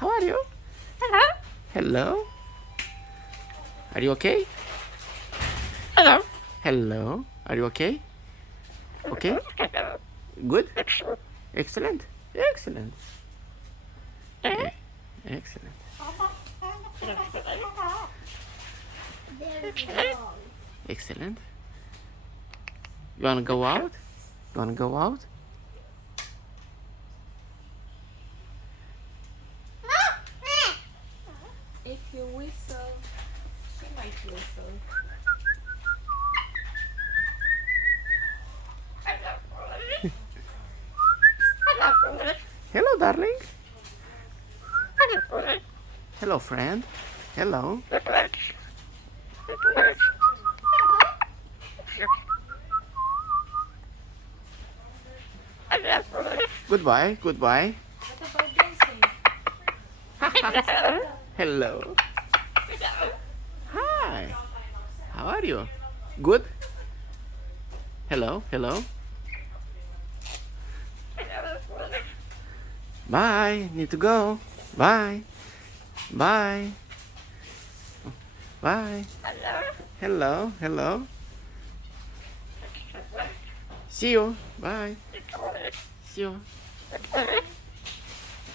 How are you? Hello. Are you okay? Hello. Hello. Are you okay? Okay. Good. Excellent. Excellent. Excellent. Excellent. You wanna go out? You wanna go out? If you whistle, she might whistle. Hello, darling. Hello, friend. Hello. Goodbye. Goodbye. What about dancing? Hello. Hi. How are you? Good? Hello. Hello. Bye. Need to go. Bye. Bye. Bye. Hello. Hello. See you. Bye. See you.